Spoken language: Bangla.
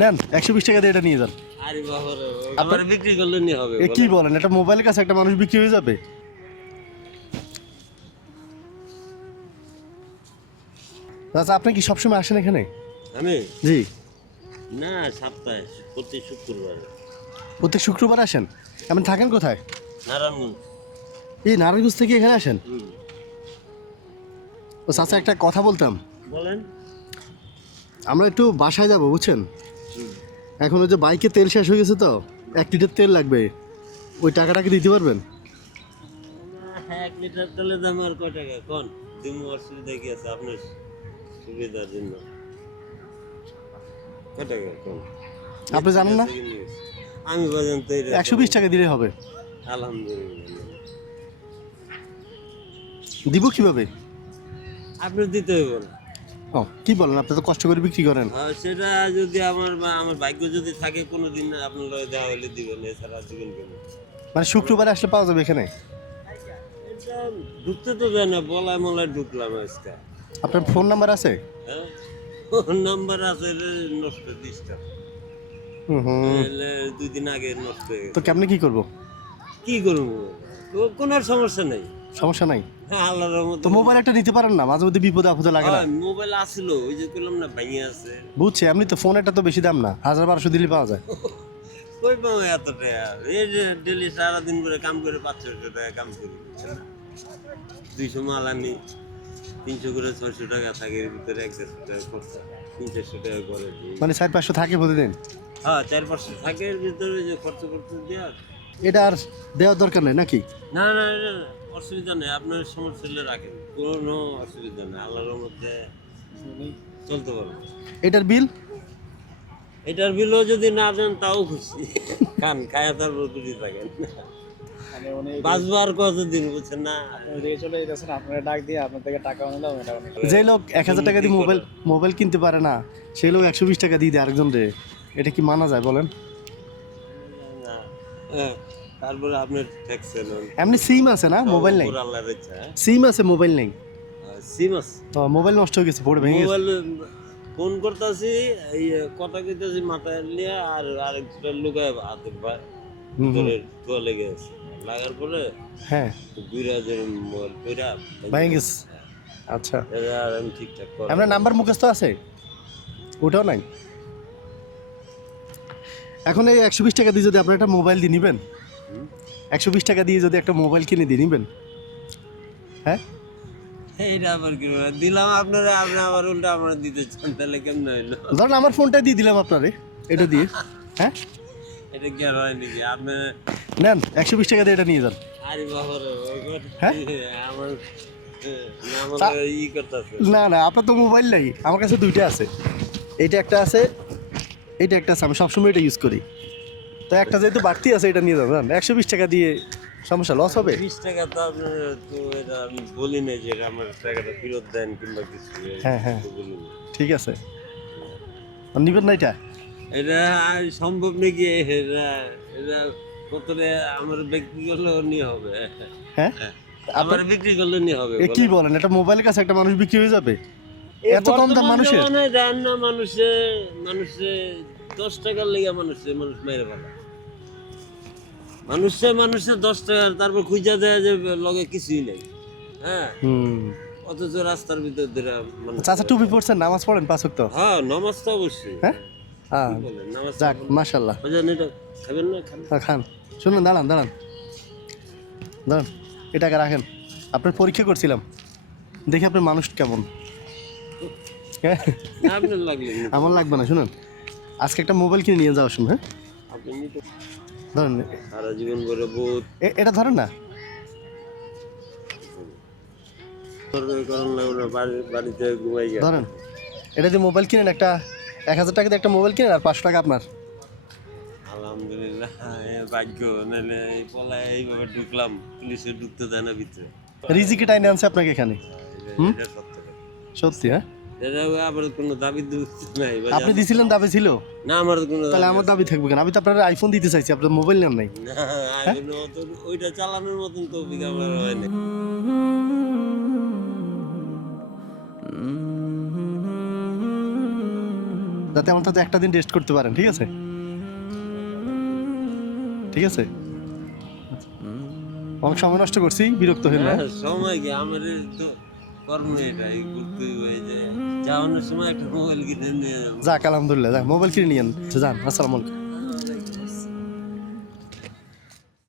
নেন 120 টাকা দিয়ে এটা নিয়ে যান। আরে বাবা রে, আমার বিক্রি করলে নি হবে? এ কি বলেন, এটা মোবাইলের কাছে একটা মানুষ বিক্রি হয়ে যাবে? আচ্ছা, আপনি কি সবসময় আসেন এখানে? আমি জি। না, সপ্তাহে প্রতি শুক্রবার। প্রত্যেক শুক্রবার আসেন? আপনি থাকেন কোথায়? নারায়ণগঞ্জ। এই নারায়ণগঞ্জ থেকে এখানে আসেন? ও চাচা, একটা কথা বলতাম। বলেন। আমরা একটু বাসায় যাব, বুঝছেন? এখন ওই যে বাইকে তেল শেষ হয়ে গেছে, তো 1 লিটার তেল লাগবে। ওই টাকাটা কি দিতে পারবেন? 1 লিটার তেলের দাম আর কয় টাকা কোন? দিমু, অসুবিধা কি আছে আপনার সুবিধার জন্য? কয় টাকা কোন? আপনি জানেন না? আমি বাজান তো 120 টাকা দিলে হবে। আলহামদুলিল্লাহ। দিব কিভাবে? আপনি দিতে হবে না। ও, কি বলেন, আপনি তো কষ্ট করে বিক্রি করেন। সেটা যদি আমার বা আমার ভাগ্য যদি থাকে কোনোদিন আপনার লগে দেওয়া হলে দিবেন, এছাড়া দিবেন কেন? মানে শুক্রবারে আসলে পাওয়া যাবে এখানে? এটা ঢুকতে তো দেয় না, বলায় মলায় ঢুকলাম আজকে। আপনার ফোন নাম্বার আছে? হ্যাঁ, ফোন নাম্বার আছে, এটা নষ্ট ডিস্টার্ব। হুম। 2 দিন আগে নষ্ট হয়ে তো গেছে। কেমনে কি করব? কি করবো? কোনো আর সমস্যা নেই। সমস্যা নাই হ্যাঁ, আল্লাহর রহমতে। তো মোবাইল একটা নিতে পারেন না? মাঝে মধ্যে বিপদে আপদে লাগে না? মোবাইল আসলো, ওই যে বললাম না, ভেঙে আছে। বুঝছি, এমনি তো ফোন একটা তো বেশি দাম না, 1000-1200 দিলে পাওয়া যায়। কই পাবো এত টাকা? এই যে ডেলি সারাদিন করে কাম করে 500 টাকা কাম করি, বুঝছেন না? 200 মাল আনি, 300 করে 600 টাকা থাকে, এর ভিতরে 100 টাকা খরচা, 300 টাকা করে দিই। মানে 400-500 থাকে প্রতিদিন? হ্যাঁ, 4-500 থাকে, এর ভিতরে যে খরচ করতে দেওয়া। এটা আর দেওয়ার দরকার নেই নাকি? না না না, অসুবিধা নেই, আপনার সমস্যা হলে রাখেন, কোনো অসুবিধা নেই, আল্লাহর মধ্যে চলতে পারবো। এটার বিল? এটার বিলও যদি না দেন তাও খুশি, খান, খায়া তারপর খুশি থাকেন। বাঁচবো আর কতদিন, বুঝছেন না? যে লোক 1000 টাকা দিয়ে মোবাইল কিনতে পারে না, সেই লোক 120 টাকা দিয়ে দেয় আরেকজন রে। এটা কি মানা যায় বলেন? না, তারপরে আপনার ট্যাক্স এমনি সিম আছে না, মোবাইল নেই? আল্লাহর ইচ্ছা। সিম আছে, মোবাইল নেই। সিম আছে, তো মোবাইল নষ্ট হয়ে গেছে, পড়ে ভেঙে গেছে। মোবাইল ফোন করতেছি, এই কথা কইতেছি মাথায় নিয়ে, আর আরেকটা লুকায় হাতে ভিতরে তোয়া লেগে আছে, লাগার পরে হ্যাঁ, 2000 মোবাইল কইরা ভেঙে গেছে। আচ্ছা, এটা আর আমি ঠিকঠাক করি। আপনার নাম্বার মুখস্থ আছে? ওটাও নাই। এখন এই 120 টাকা দিয়ে যদি আপনার একটা মোবাইল দিয়ে নিবেন, 120 টাকা দিয়ে যদি একটা মোবাইল কিনে দিয়ে নিবেন, হ্যাঁ? এইটা আবার কি দিলাম আপনারা, আপনি আবার উল্টা আমরা দিতে চান, তাহলে কেমন হইলো? ধরেন আমার ফোনটা দিয়ে দিলাম আপনারে, এটা দিয়ে, হ্যাঁ? এটা কি আর হয় নাকি? আপনি নেন 120 টাকা দিয়ে এটা নিয়ে যান। আরে বাবা রে, হ্যাঁ? আমার আমার ই করতেছে। না না, আপনার তো মোবাইল নাই, আমার কাছে 2টা আছে। এইটা একটা আছে, এইটা একটা আছে, আমি সবসময় এটা ইউজ করি। তো একটা যেহেতু বাড়তি আছে, এটা নিয়ে যান। 120 টাকা দিয়ে সমস্যা, লস হবে? 20 টাকা তো আপনার, তো এটা আমি বলি না যে আমার টাকাটা ফেরত দেন কিংবা কিছু, হ্যাঁ হ্যাঁ, তো বলি না। ঠিক আছে। আর নিবেন না এটা? এটা আর সম্ভব নাকি? এটা এটা প্রথমে আমার বিক্রি করলে নিয়ে হবে। হ্যাঁ, আমার বিক্রি করলে নিয়ে হবে। এ কি বলেন, এটা মোবাইলের কাছে একটা মানুষ বিক্রি হয়ে যাবে? এত কম দাম মানুষের? দেন না মানুষে, মানুষে 10 টাকার লেগে মানুষ মেরে ফেলা। মানুষে 10 টাকা, তারপর খুঁজা দেয় যে লগে কিছুই নেই। হ্যাঁ, অথচ রাস্তার ভিতর ধরে মানুষ। চাচা টুপি পড়ছেন, নামাজ পড়েন 5 ওয়াক্ত? হ্যাঁ, নামাজ তো অবশ্যই। হ্যাঁ, কি বলেন, নামাজ যাক মাশাআল্লাহ। এটা খাবেন না? খান। খান। শুনুন, দাঁড়ান দাঁড়ান দাঁড়ান, এটাকে রাখেন। আপনার পরীক্ষা করছিলাম, দেখি আপনার মানুষ কেমন। হ্যাঁ, আপনার লাগলে আমার লাগবে না। শুনুন, আজকে একটা মোবাইল কিনে নিয়ে যাওয়ার সময়, হ্যাঁ আপনি নিতে ধরেন, সারা জীবন ভরে বহুত এটা ধরেন না, বাড়িতে ঘুমাই গেছে। ধরেন এটা দিয়ে মোবাইল কিনেন, একটা 1000 টাকা দিয়ে একটা মোবাইল কিনেন, আর 500 টাকা আপনার। আলহামদুলিল্লাহ, ভাগ্য, নাহলে এই পলায় এইভাবে ঢুকলাম, পুলিশে ঢুকতে দেয় না ভিতরে। রিজিকে টাইনে আনছে আপনাকে এখানে। এটা সত্য কথা। সত্যি? হ্যাঁ, এটা আবার কোনো দাবি নাই। আপনি দিছিলেন, দাবি ছিল? না, আমার কোনো তাহলে আমার দাবি থাকবে কেন? আমি তো আপনার আইফোন দিতে চাইছি, আপনার মোবাইল নেন নাই। না, ওইটা চালানোর মতন তো আমার হয়নি। যাতে অন্তত একটা দিন রেস্ট করতে পারেন, ঠিক আছে? ঠিক আছে, অনেক সময় নষ্ট করছি, বিরক্ত হইল না। সময় কি আমার তো কর্ম এটাই করতে হয়ে যায়, যাওয়ানোর সময় একটা মোবাইল কিনে নিয়ে যাবো। যাক আলহামদুলিল্লাহ, যাক মোবাইল কিনে নিয়েন, যান, আসসালামু আলাইকুম।